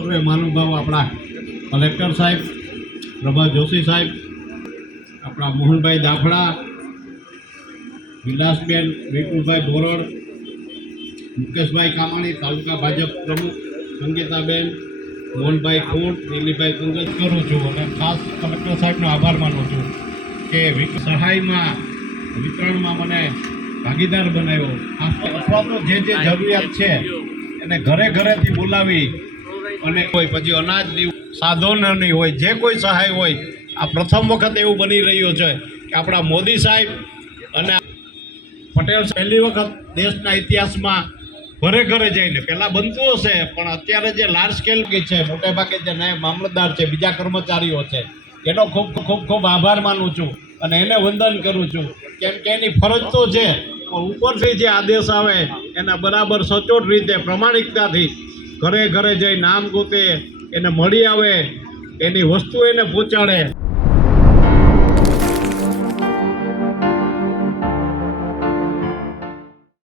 સર્વે મહાનુભાવો આપણા કલેક્ટર સાહેબ પ્રભા જોશી સાહેબ, આપણા મોહનભાઈ દાફડા, વિલાસબેન વિપુલભાઈ બોરડ, મુકેશભાઈ કામાણી, તાલુકા ભાજપ પ્રમુખ સંગીતાબેન, મોહનભાઈ ખોટ, દિલીપભાઈ કુંગજ કરું છું અને ખાસ કલેક્ટર સાહેબનો આભાર માનું છું કે સહાયમાં વિતરણમાં મને ભાગીદાર બનાવ્યો. અથવા તો જે જરૂરિયાત છે એને ઘરે ઘરેથી બોલાવી અને કોઈ પછી અનાજની સાધનોની હોય, જે કોઈ સહાય હોય, આ પ્રથમ વખત એવું બની રહ્યું છે કે આપણા મોદી સાહેબ અને પટેલ પહેલી વખત દેશના ઇતિહાસમાં ઘરે ઘરે જઈને, પહેલાં બનતું હશે પણ અત્યારે જે લાર્જ સ્કેલ છે, મોટે ભાગે જે નાયબ મામલતદાર છે, બીજા કર્મચારીઓ છે, એનો ખૂબ ખૂબ ખૂબ આભાર માનું છું અને એને વંદન કરું છું. કેમ કે એની ફરજ તો છે પણ ઉપરથી જે આદેશ આવે એના બરાબર સચોટ રીતે પ્રમાણિકતાથી ઘરે ઘરે જઈ નામ ગોતે, એને મળી આવે, એની વસ્તુ એને પહોંચાડે.